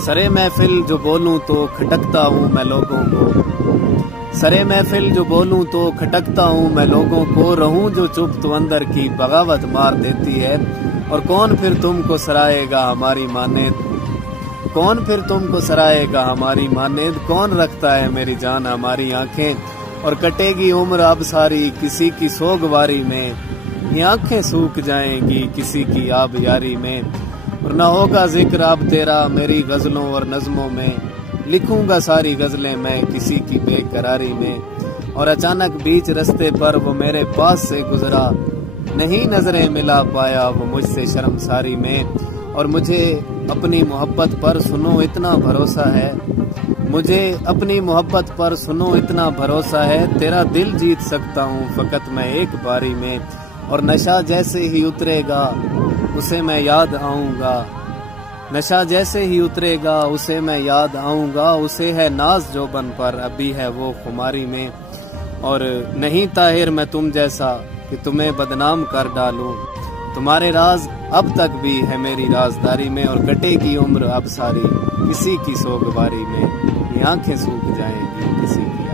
सरे महफिल जो बोलूं तो खटकता हूँ मैं लोगों को, सरे महफिल जो बोलूं तो खटकता हूँ मैं लोगों को। रहूं जो चुप तो अंदर की बगावत मार देती है। और कौन फिर तुमको सराएगा हमारी मानेद, कौन फिर तुमको सराएगा हमारी मानेद। कौन रखता है मेरी जान हमारी आंखें, और कटेगी उम्र अब सारी किसी की सोगवारी में। ये आंखें सूख जाएंगी किसी की आब यारी में, और न होगा जिक्र अब तेरा मेरी गजलों और नज़मों में। लिखूंगा सारी गजलें मैं किसी की बेकरारी में। और अचानक बीच रास्ते पर वो मेरे पास से गुजरा, नहीं नजरें मिला पाया वो मुझसे शर्मसारी में। और मुझे अपनी मोहब्बत पर सुनो इतना भरोसा है, मुझे अपनी मोहब्बत पर सुनो इतना भरोसा है। तेरा दिल जीत सकता हूँ फकत मैं एक बारी में। और नशा जैसे ही उतरेगा उसे मैं याद आऊंगा, नशा जैसे ही उतरेगा उसे मैं याद आऊंगा। उसे है नाज जोबन पर अभी है वो खुमारी में। और नहीं ताहिर मैं तुम जैसा कि तुम्हें बदनाम कर डालूं, तुम्हारे राज अब तक भी है मेरी राजदारी में। और कटेगी उम्र अब सारी किसी की सोगवारी में, ये आंखें सूख जाएंगी किसी की